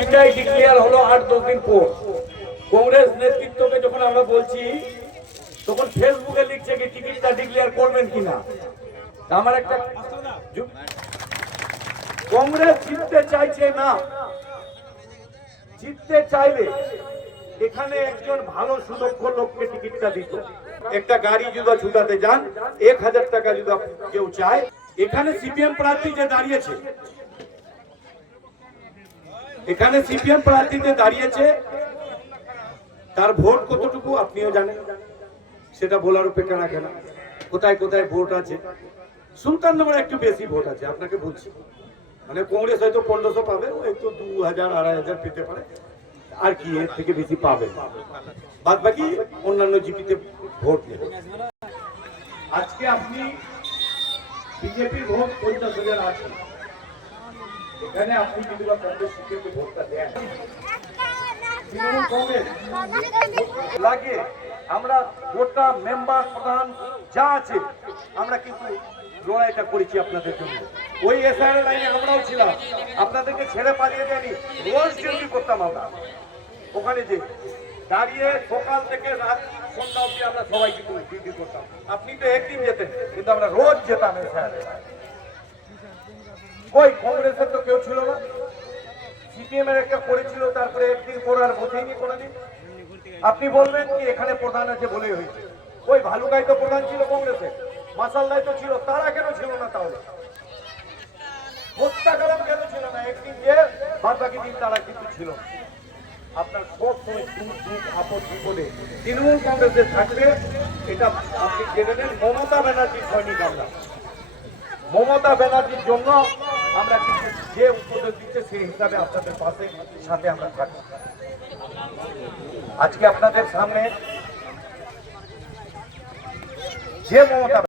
টিকিটটাই declare হলো 8-10 দিন পর। কংগ্রেস নেতৃত্বকে যখন আমরা বলছি তখন ফেসবুকে লিখছে কি টিকিটটা ডিক্লেয়ার করবেন কিনা। আমার একটা কংগ্রেস জিততে চাইছে না, জিততে চাইলে এখানে একজন ভালো সুদক্ষ লোককে টিকিটটা দিত। একটা গাড়ি যদি ছুটাতে যান 1000 টাকা যদি কেউ চায়, এখানে সিপিএম প্রার্থী যে দাঁড়িয়েছে, এখানে সিপিএম প্রার্থীতে দাঁড়িয়েছে, তার ভোট কতটুকু আপনিও জানেন, সেটা বলার অপেক্ষা রাখে না। কোথায় কোথায় ভোট আছে, সুলতাননগরে একটু বেশি ভোট আছে আপনাকে বলছি। মানে কংগ্রেস হয়তো 1500 পাবে, হয়তো 2000-2500 পেতে পারে, আর কি এর থেকে বেশি পাবে। বাদ বাকি অন্যান্য জিপিতে ভোট নেবে। আজকে আপনি বিজেপির ভোট 50,000 আছে, এখানে আপনি যদি কংগ্রেস সিপিএমকে ভোটটা দেন, তৃণমূল কংগ্রেস লাগে আমরা গোটা মেম্বার প্রধান যা আছে আমরা কিন্তু লড়াইটা করেছি আপনাদের জন্য। ওই এসআইআর লাইনে আমরাও ছিলাম, আপনাদেরকে ছেড়ে পালিয়ে যায়নি, রোজ ডিউটি করতাম আমরা ওখানে, যে দাঁড়িয়ে সকাল থেকে রাত সন্ধ্যা অবধি আমরা সবাই কিন্তু ডিউটি করতাম। আপনি তো একদিন যেতেন, কিন্তু আমরা রোজ যেতাম এসআইআর। কই কংগ্রেসের তো কেউ ছিল না, সিপিএম এর একটা করেছিল, তারপরে একদিন পর আর বোঝেনি কোনোদিন। আপনি বলবেন কি এখানে প্রধান আছে বলেই হয়েছে। ওই ভালুকাই তো প্রধান ছিল কংগ্রেসের, মাসাল্লাই তো ছিল, তারা কেন ছিল না? তাহলে হত্যা কালাম কেন ছিল না? একদিন যে বাদ বাকি দিন তারা কিন্তু ছিল। আপনার সব সময় দুঃখ আপদ বিপদে তৃণমূল কংগ্রেসের থাকবে, এটা আপনি জেনে নেন। মমতা ব্যানার্জির সৈনিক আমরা, মমতা ব্যানার্জির জন্য আমরা কিন্তু যে উপদেশ দিচ্ছে সেই হিসাবে আপনাদের পাশে সাথে আমরা থাকি। আজকে আপনাদের সামনে যে মমতা